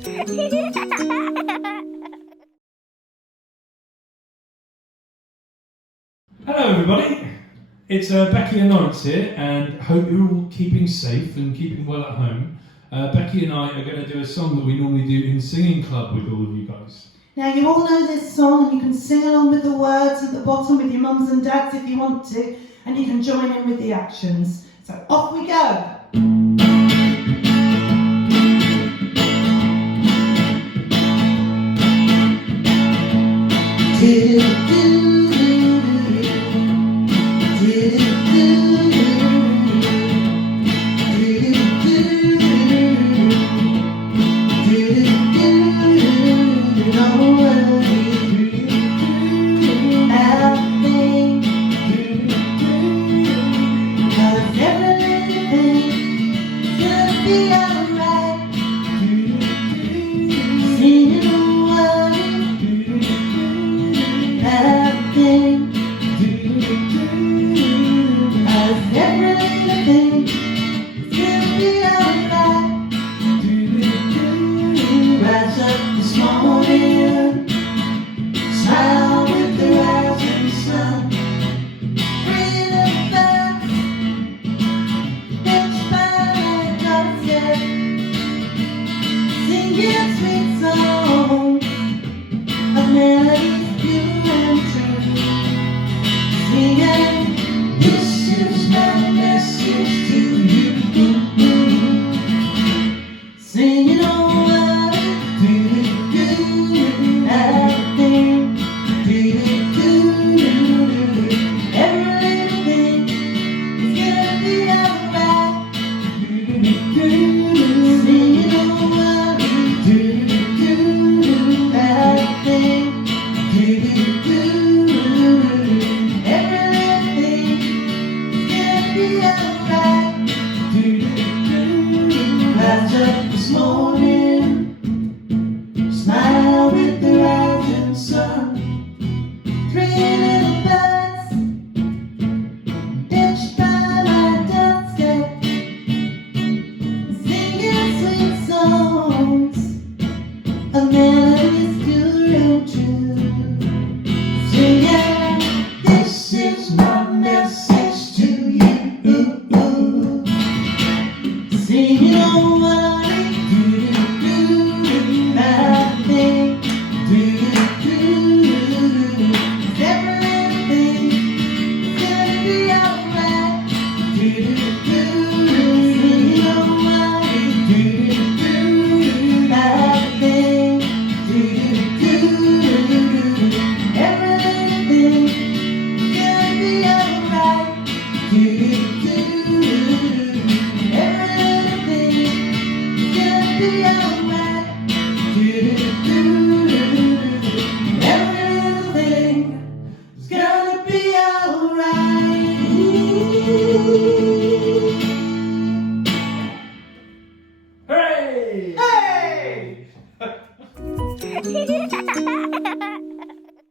Hello everybody, it's Becky and Lawrence here, and hope you're all keeping safe and keeping well at home. Becky and I are going to do a song that we normally do in Singing Club with all of you guys. Now you all know this song and you can sing along with the words at the bottom with your mums and dads if you want to, and you can join in with the actions. So off we go! Singing